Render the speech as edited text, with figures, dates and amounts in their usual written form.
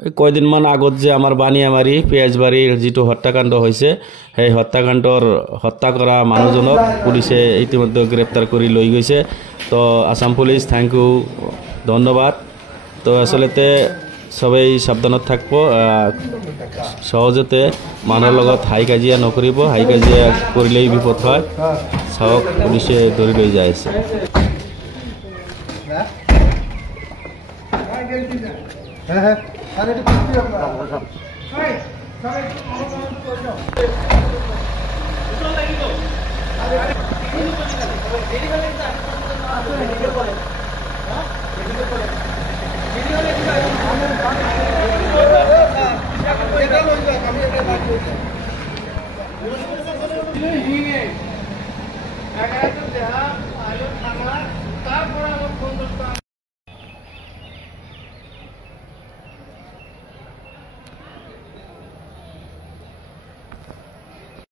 কয়দিনমান আগত যে আমাৰ বানিয়ামাৰী পিয়াজবাৰীৰ যিটো হত্যাকাণ্ড হৈছে সেই হত্যাকাণ্ডৰ হত্যা কৰা মানুহজনক পুলিচে ইতিমধ্যে গ্ৰেপ্তাৰ কৰি লৈ গৈছে তো আসাম পুলিচ থ্যাংক ইউ ধন্যবাদ তো আসলতে সবেই সাবধানত থাকব সহজতে মানুহৰ লগত হাই কাজিয়া নকৰিব হাই কাজিয়া কৰিলেই বিপদ হয় চাওক পুলিচে ধৰি লৈ যায় আছে Video